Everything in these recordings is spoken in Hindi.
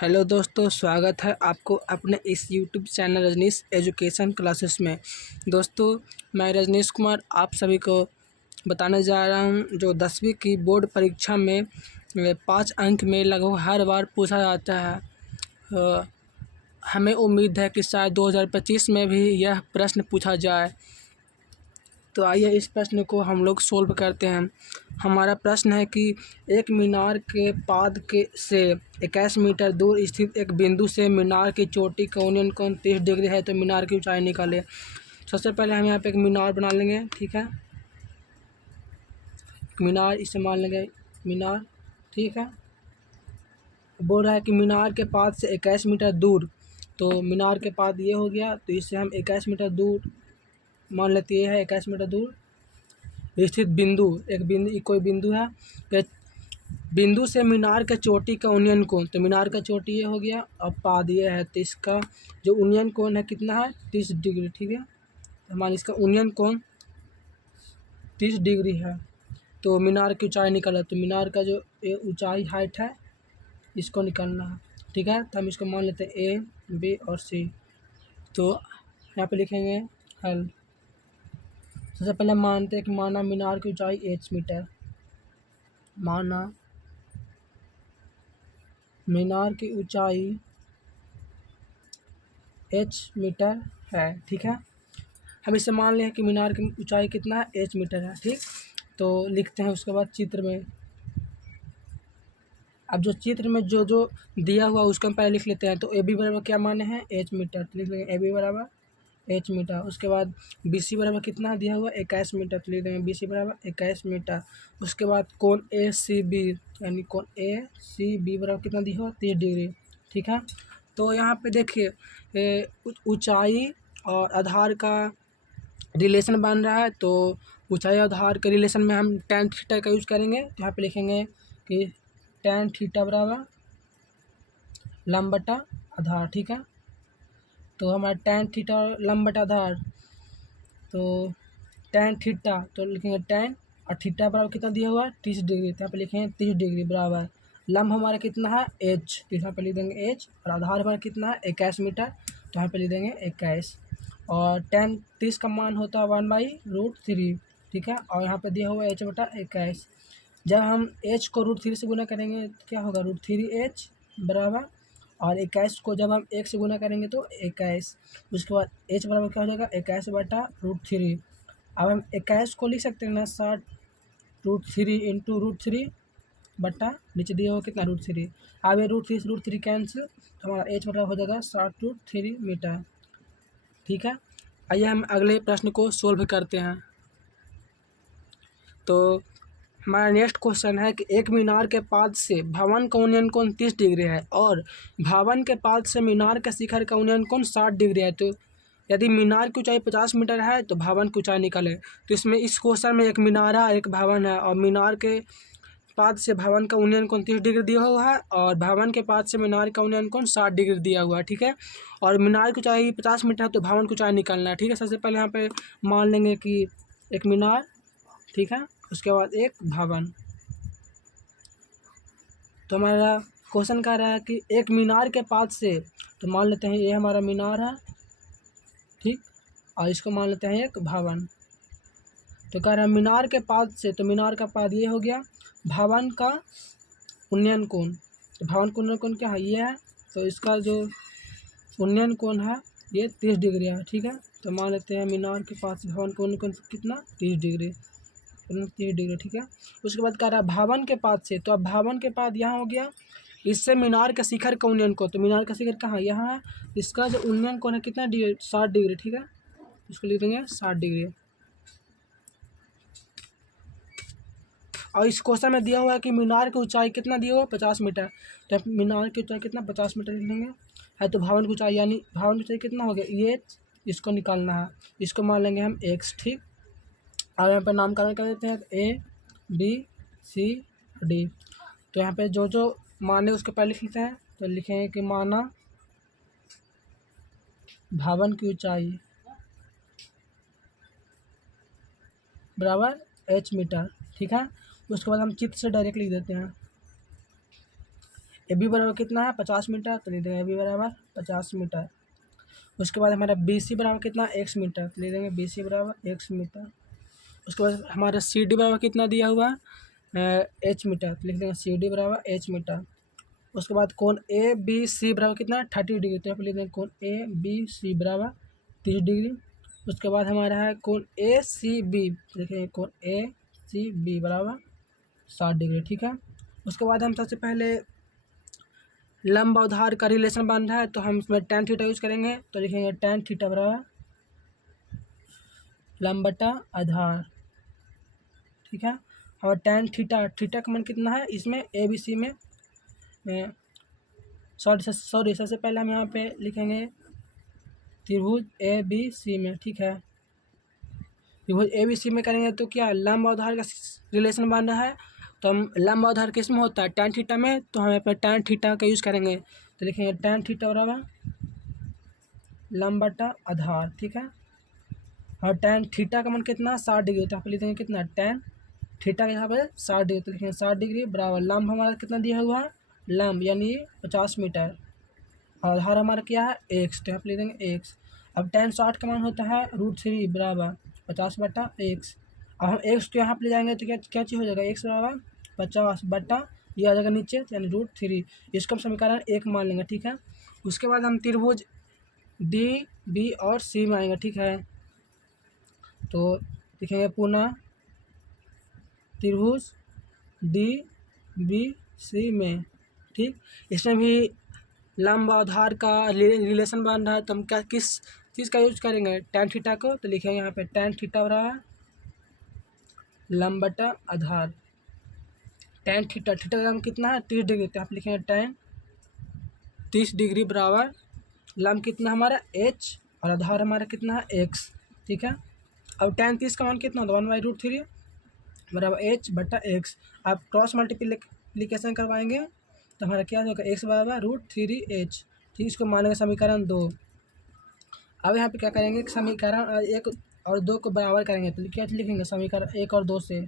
हेलो दोस्तों, स्वागत है आपको अपने इस YouTube channel Rajnish education classes में। दोस्तों, मैं रजनीश कुमार आप सभी को बताने जा रहा हूं जो 10वीं की बोर्ड परीक्षा में 5 अंक में लगभग हर बार पूछा जाता है। हमें उम्मीद है कि शायद 2025 में भी यह प्रश्न पूछा जाए। तो आइए इस प्रश्न को हम लोग सोल्व करते हैं। हमारा प्रश्न है कि एक मीनार के पाद के से 21 मीटर दूर स्थित एक बिंदु से मीनार की चोटी का उन्नयन कोण 30 डिग्री है, तो मीनार की ऊंचाई निकालें। सबसे पहले हम यहाँ पे एक मीनार बना लेंगे, ठीक है। मीनार इसे मान लेंगे मीनार, ठीक है। बोल रहा है कि मीनार के पाद से 21 मीटर दूर, तो मीनार के पाद ये हो गया, तो इससे हम 21 मीटर दूर मान लेते हैं। 21 मीटर दूर स्थित बिंदु, एक बिंदु कोई बिंदु है, बिंदु से मीनार के चोटी का उन्नयन कोण, तो मीनार का चोटी ये हो गया, अब पाद ये है, तो इसका जो उन्नयन कोण है कितना है 30 डिग्री, ठीक है। हमारा इसका उन्नयन कोण 30 डिग्री है। तो मीनार की ऊंचाई निकाला, तो मीनार का जो ऊंचाई हाइट है इसको निकालना है, ठीक है। तो हम इसको मान लेते हैं ए, बी और सी। तो यहाँ पे लिखेंगे हल। सबसे पहले मानते हैं कि माना मीनार की ऊंचाई h मीटर, माना मीनार की ऊंचाई h मीटर है, ठीक है। हम इसे मान लें कि मीनार की ऊंचाई कितना है h मीटर है, ठीक। तो लिखते हैं उसके बाद चित्र में। अब जो चित्र में जो जो दिया हुआ उसको हम पहले लिख लेते हैं। तो ए बी बराबर क्या माने हैं h मीटर, तो लिख लेंगे ए बी बराबर h मीटर। उसके बाद बी सी बराबर कितना दिया हुआ 21 मीटर, तो लिख देंगे बी सी बराबर 21 मीटर। उसके बाद कोण ए सी बी, यानी कोण ए सी बी बराबर कितना दिया हुआ 30 डिग्री, ठीक है। तो यहाँ पे देखिए ऊंचाई और आधार का रिलेशन बन रहा है। तो ऊंचाई आधार के रिलेशन में हम tan थीटा का यूज़ करेंगे। तो यहाँ पे लिखेंगे कि tan थीटा बराबर लंब बटा आधार, ठीक है। तो हमारा tan थीटा लंब बटा आधार, तो tan थीटा तो लिखेंगे tan और थीटा बराबर कितना दिया हुआ है 30 डिग्री, तो यहाँ पे लिखेंगे 30 डिग्री बराबर लंब हमारा कितना है h, तो यहाँ पे लिख देंगे h, और आधार हमारा कितना है 21 मीटर, तो यहाँ पे लिख देंगे 21। और tan 30 का मान होता है 1/√3, ठीक है। और यहाँ पे दिया हुआ h बटा 21। जब हम h को √3 से गुना करेंगे तो क्या होगा √3h बराबर, और 21 को जब हम 1 से गुना करेंगे तो 21। उसके बाद h बराबर क्या हो जाएगा 21 बटा √3। अब हम 21 को लिख सकते हैं ना 60√3 इंटू √3 बटा नीचे दिया हुआ कितना √3। अब ये √3 कैंसिल, तो हमारा h बराबर हो जाएगा 60√3 मीटर, ठीक है। आइए हम अगले प्रश्न को सोल्व करते हैं। तो हमारा नेक्स्ट क्वेश्चन है कि एक मीनार के पाद से भवन का उन्नयन कोण 30 डिग्री है और भवन के पाद से मीनार के शिखर का उन्नयन कोण 60 डिग्री है। तो यदि मीनार की ऊंचाई 50 मीटर है तो भवन की ऊंचाई निकालें। तो इसमें इस क्वेश्चन में एक मीनार है, एक भवन है, और मीनार के पाद से भवन का उन्नयन कोण 30 डिग्री दिया हुआ है और भवन के पाद से मीनार का उन्नयन कोण 60 डिग्री दिया हुआ है, ठीक है। और मीनार की ऊंचाई 50 मीटर है तो भवन की ऊंचाई निकालना है, ठीक है। सबसे पहले यहाँ पे मान लेंगे कि एक मीनार, ठीक है, उसके बाद एक भवन। तो हमारा क्वेश्चन कह रहा है कि एक मीनार के पाद से, तो मान लेते हैं ये हमारा मीनार है, ठीक, और इसको मान लेते हैं एक भवन। तो कह रहा है मीनार के पाद से, तो मीनार का पाद ये हो गया, भवन का उन्नयन कोण, तो भवन का उन्नयन कोण क्या है ये है, तो इसका जो उन्नयन कोण है ये 30 डिग्री है, ठीक है। तो मान लेते हैं मीनार के पास भवन का उन्नयन कोण कितना 30 डिग्री, 30 डिग्री, ठीक है। उसके बाद कह रहा है भवन के पाद से, तो अब भवन के पाद यहाँ हो गया, इससे मीनार के शिखर का उन्नयन कोण, तो मीनार का शिखर कहाँ यहाँ है, इसका जो उन्नयन कोण है कितना डिग्री 60 डिग्री, ठीक है। इसको लिख देंगे 60 डिग्री। और इस क्वेश्चन में दिया हुआ है कि मीनार की ऊंचाई कितना दिया हुआ 50 मीटर, तो मीनार की ऊंचाई कितना 50 मीटर लिख लेंगे है। तो भवन की ऊंचाई यानी भवन की ऊंचाई कितना हो गया ये, इसको निकालना है, इसको मान लेंगे हम x, ठीक। और यहाँ पर नामकरण कर देते हैं ए बी सी डी। तो यहाँ पे जो जो माने उसके पहले लिख लेते हैं। तो लिखेंगे कि माना भवन की ऊंचाई बराबर h मीटर, ठीक है। उसके बाद हम चित्र से डायरेक्ट लिख देते हैं ए बी बराबर कितना है 50 मीटर, तो लिख देंगे ए बी बराबर 50 मीटर। उसके बाद हमारा बी सी बराबर कितना x मीटर, तो लिख देंगे बी सी बराबर x मीटर। उसके बाद हमारा सी डी बराबर कितना दिया हुआ है h मीटर, तो लिख देंगे सी डी बराबर h मीटर। उसके बाद कोण ए बी सी बराबर कितना 30 डिग्री, तो यहाँ पर लिख देंगे कोण ए बी सी बराबर 30 डिग्री। उसके बाद हमारा है कोण ए सी बी, देखेंगे कोण ए सी बी बराबर 60 डिग्री, ठीक है। उसके बाद हम सबसे पहले लंब आधार का रिलेशन बन रहा है, तो हम इसमें tan थीटा यूज करेंगे, तो लिखेंगे tan थीटा बराबर लंब बटा आधार, ठीक है। और tan थीटा, थीटा का मान कितना है इसमें ए बी सी में, सॉरी सबसे पहले हम यहाँ पे लिखेंगे त्रिभुज ए बी सी में, ठीक है। त्रिभुज ए बी सी में करेंगे तो क्या लंब आधार का रिलेशन बन रहा है, तो हम लंब आधार किस में होता है tan थीटा में, तो हम यहाँ पे tan थीटा का यूज़ करेंगे, तो लिखेंगे tan थीटा बराबर लंब बटा आधार, ठीक है। और tan थीटा का मान कितना 60 डिग्री, तो यहाँ पे लिख देंगे कितना tan थीटा के यहाँ पे 60 डिग्री, तो लिखेंगे 60 डिग्री बराबर लंब हमारा कितना दिया हुआ है लंब यानी 50 मीटर, और आधार हमारा क्या है x, तो यहाँ पे लिख देंगे x। अब tan 60 का मान होता है √3 बराबर 50 बटा x। अब हम x को यहाँ पे ले जाएंगे तो क्या क्या चीज़ हो जाएगा x बराबर 50 बटा ये आ जाएगा नीचे यानी √3, इसको हम समीकरण 1 मान लेंगे, ठीक है। उसके बाद हम त्रिभुज डी बी और सी में आएंगे, ठीक है। तो लिखेंगे पुनः त्रिभुज डी बी सी में, ठीक। इसमें भी लंब आधार का रिलेशन बन रहा है, तो हम क्या किस चीज़ का यूज करेंगे tan थीटा को, तो लिखेंगे यहाँ पे tan थीटा बराबर लंब बटा आधार। tan थीटा, थीटा का दाम कितना है 30 डिग्री, तो आप लिखेंगे tan 30 डिग्री बराबर लंब कितना हमारा h और आधार हमारा कितना है x, ठीक है। अब tan 30 का मान कितना होता है 1/√3 बराबर h बटा x। आप क्रॉस मल्टीप्लिकेशन करवाएंगे तो हमारा क्या होगा x बराबर √3h, ठीक। इसको मानेंगे समीकरण 2। अब यहाँ पे क्या करेंगे समीकरण 1 और 2 को बराबर करेंगे, तो क्या लिखेंगे समीकरण 1 और 2 से,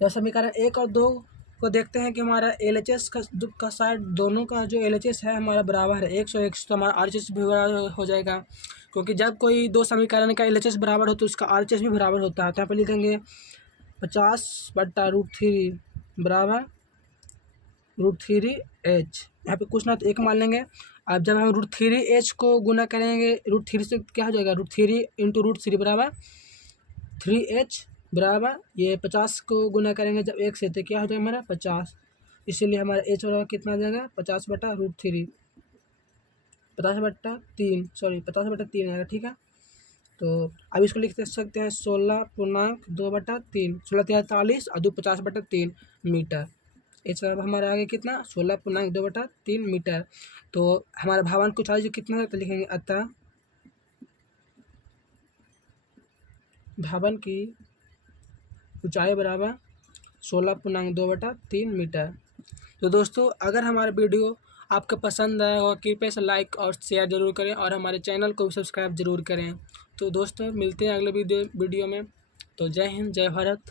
जब समीकरण 1 और 2 को देखते हैं कि हमारा LHS का साइड दोनों का जो LHS है हमारा बराबर है 100 तो हमारा RHS भी बराबर हो जाएगा, क्योंकि जब कोई दो समीकरण का LHS बराबर हो तो उसका RHS भी बराबर होता है। तो यहाँ पर लिखेंगे 50 बटा √3 बराबर √3h, यहाँ पे कुछ ना तो 1 मान लेंगे। अब जब हम √3h को गुना करेंगे √3 से क्या हो जाएगा √3 इंटू √3 बराबर 3h बराबर ये 50 को गुना करेंगे जब 1 से तो क्या हो जाएगा हमारा 50, इसीलिए हमारा h बराबर कितना आ जाएगा 50 बटा √3, 50 बटा 3 आएगा, ठीक है। तो अब इसको लिख सकते हैं 16.2/3, 16×3 और 2 50/3 मीटर। h बराबर हमारा आगे कितना 16.2/3 मीटर। तो हमारा भावांक कुछ आज कितना है तो लिखेंगे अतः भावन की ऊंचाई बराबर 16.2/3 मीटर। तो दोस्तों अगर हमारा वीडियो आपको पसंद आया हो कृपया से लाइक और शेयर ज़रूर करें और हमारे चैनल को भी सब्सक्राइब ज़रूर करें। तो दोस्तों मिलते हैं अगले वीडियो में। तो जय हिंद, जय भारत।